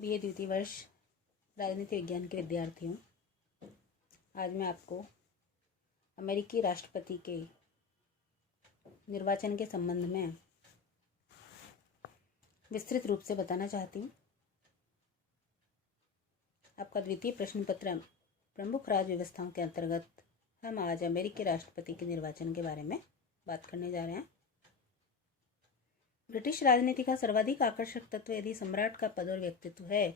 BA द्वितीय वर्ष राजनीति विज्ञान के विद्यार्थी हूँ। आज मैं आपको अमेरिकी राष्ट्रपति के निर्वाचन के संबंध में विस्तृत रूप से बताना चाहती हूँ। आपका द्वितीय प्रश्न पत्र प्रमुख राज्य व्यवस्थाओं के अंतर्गत हम आज अमेरिकी राष्ट्रपति के निर्वाचन के बारे में बात करने जा रहे हैं। ब्रिटिश राजनीति का सर्वाधिक आकर्षक तत्व यदि सम्राट का पद और व्यक्तित्व है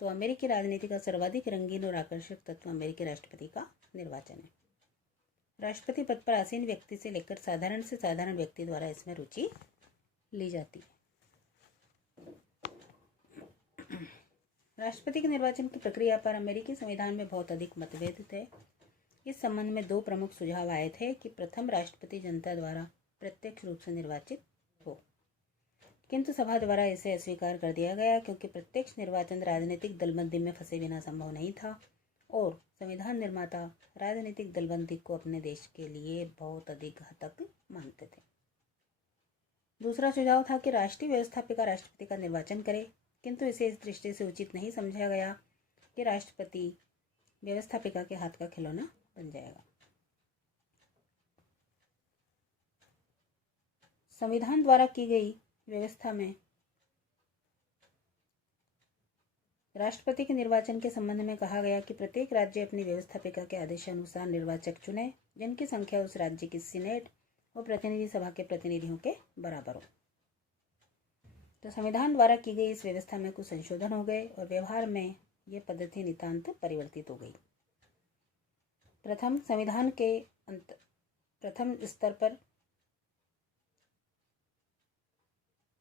तो अमेरिकी राजनीति का सर्वाधिक रंगीन और आकर्षक तत्व अमेरिकी राष्ट्रपति का निर्वाचन है। राष्ट्रपति पद पर आसीन व्यक्ति से लेकर साधारण से साधारण व्यक्ति द्वारा इसमें रुचि ली जाती है। राष्ट्रपति के निर्वाचन की प्रक्रिया पर अमेरिकी संविधान में बहुत अधिक मतभेद थे। इस संबंध में दो प्रमुख सुझाव आए थे कि प्रथम राष्ट्रपति जनता द्वारा प्रत्यक्ष रूप से निर्वाचित हो, किंतु सभा द्वारा इसे अस्वीकार कर दिया गया क्योंकि प्रत्यक्ष निर्वाचन राजनीतिक दलबंदी में फंसे बिना संभव नहीं था और संविधान निर्माता राजनीतिक दलबंदी को अपने देश के लिए बहुत अधिक घातक मानते थे। दूसरा सुझाव था कि राष्ट्रीय व्यवस्थापिका राष्ट्रपति का निर्वाचन करे, किंतु इसे इस दृष्टि से उचित नहीं समझा गया कि राष्ट्रपति व्यवस्थापिका के हाथ का खिलौना बन जाएगा। संविधान द्वारा की गई व्यवस्था में राष्ट्रपति के निर्वाचन के संबंध में कहा गया कि प्रत्येक राज्य अपनी व्यवस्थापिका के आदेशानुसार निर्वाचक चुने जिनकी संख्या उस राज्य की सीनेट और प्रतिनिधि सभा के प्रतिनिधियों के बराबर हो। तो संविधान द्वारा की गई इस व्यवस्था में कुछ संशोधन हो गए और व्यवहार में ये पद्धति नितांत परिवर्तित हो गई। प्रथम, संविधान के प्रथम स्तर पर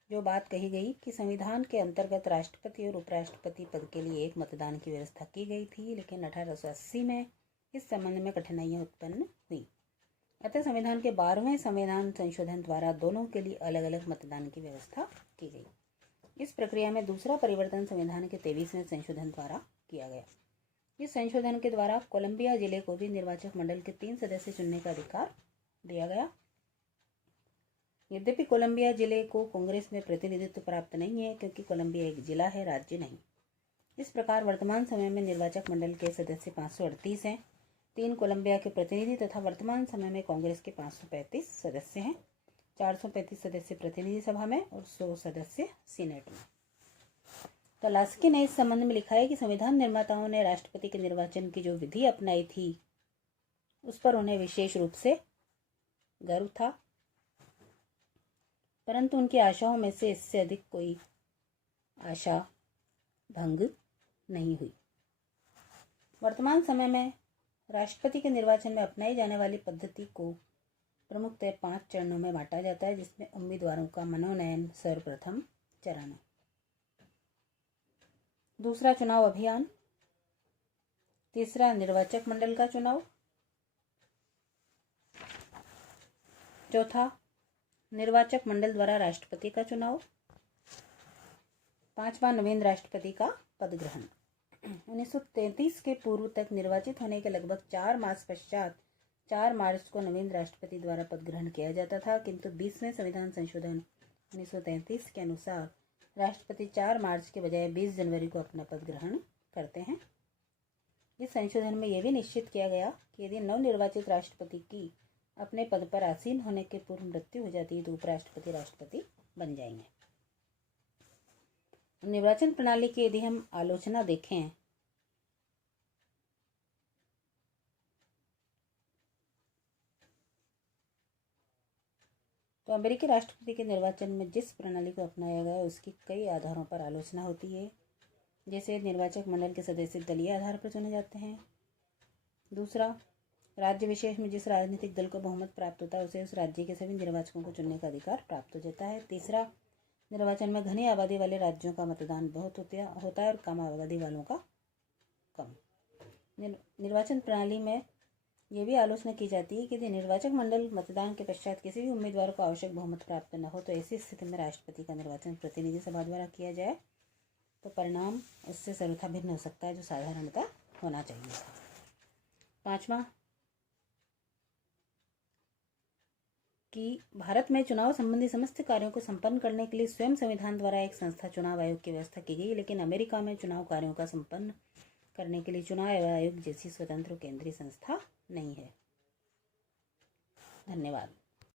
जो बात कही गई कि संविधान के अंतर्गत राष्ट्रपति और उपराष्ट्रपति पद के लिए एक मतदान की व्यवस्था की गई थी, लेकिन 1880 में इस संबंध में कठिनाइयां उत्पन्न हुई। अतः संविधान के 12वें संविधान संशोधन द्वारा दोनों के लिए अलग अलग मतदान की व्यवस्था की गई। इस प्रक्रिया में दूसरा परिवर्तन संविधान के 23वें संशोधन द्वारा किया गया। इस संशोधन के द्वारा कोलंबिया जिले को भी निर्वाचक मंडल के 3 सदस्य चुनने का अधिकार दिया गया। यद्यपि कोलंबिया जिले को कांग्रेस में प्रतिनिधित्व प्राप्त नहीं है क्योंकि कोलंबिया एक जिला है, राज्य नहीं। इस प्रकार वर्तमान समय में निर्वाचक मंडल के सदस्य 538 हैं। 3 कोलंबिया के प्रतिनिधि तथा वर्तमान समय में कांग्रेस के 535 सदस्य हैं। 435 सदस्य प्रतिनिधि सभा में और 100 सदस्य सीनेट में। तलास्की ने इस संबंध में लिखा है कि संविधान निर्माताओं ने राष्ट्रपति के निर्वाचन की जो विधि अपनाई थी उस पर उन्हें विशेष रूप से गर्व था, परंतु उनकी आशाओं में से इससे अधिक कोई आशा भंग नहीं हुई। वर्तमान समय में राष्ट्रपति के निर्वाचन में अपनाई जाने वाली पद्धति को प्रमुखतः 5 चरणों में बांटा जाता है, जिसमें उम्मीदवारों का मनोनयन सर्वप्रथम चरण है। दूसरा, चुनाव अभियान। तीसरा, निर्वाचक मंडल का चुनाव। चौथा, निर्वाचक मंडल द्वारा राष्ट्रपति का चुनाव। 5वां, नवीन राष्ट्रपति का पद ग्रहण। 1933 के पूर्व तक निर्वाचित होने के लगभग 4 मास पश्चात 4 मार्च को नवीन राष्ट्रपति द्वारा पद ग्रहण किया जाता था, किंतु 20वें संविधान संशोधन 1933 के अनुसार राष्ट्रपति 4 मार्च के बजाय 20 जनवरी को अपना पद ग्रहण करते हैं। इस संशोधन में यह भी निश्चित किया गया कि यदि नवनिर्वाचित राष्ट्रपति की अपने पद पर आसीन होने के पूर्व मृत्यु हो जाती है तो उपराष्ट्रपति राष्ट्रपति बन जाएंगे। निर्वाचन प्रणाली की यदि हम आलोचना देखें तो अमेरिकी राष्ट्रपति के निर्वाचन में जिस प्रणाली को अपनाया गया उसकी कई आधारों पर आलोचना होती है। जैसे निर्वाचक मंडल के सदस्य दलीय आधार पर चुने जाते हैं। दूसरा, राज्य विशेष में जिस राजनीतिक दल को बहुमत प्राप्त होता है उसे उस राज्य के सभी निर्वाचकों को चुनने का अधिकार प्राप्त हो जाता है। तीसरा, निर्वाचन में घनी आबादी वाले राज्यों का मतदान बहुत होता है और कम आबादी वालों का कम। निर्वाचन प्रणाली में यह भी आलोचना की जाती है कि यदि निर्वाचक मंडल मतदान के पश्चात किसी भी उम्मीदवार को आवश्यक बहुमत प्राप्त न हो तो ऐसी स्थिति में राष्ट्रपति का निर्वाचन प्रतिनिधि सभा द्वारा किया जाए तो परिणाम उससे सर्वथा भिन्न हो सकता है, जो साधारणतः होना चाहिए। 5वां, कि भारत में चुनाव संबंधी समस्त कार्यों को संपन्न करने के लिए स्वयं संविधान द्वारा एक संस्था चुनाव आयोग की व्यवस्था की गई, लेकिन अमेरिका में चुनाव कार्यों का संपन्न करने के लिए चुनाव आयोग जैसी स्वतंत्र केंद्रीय संस्था नहीं है। धन्यवाद।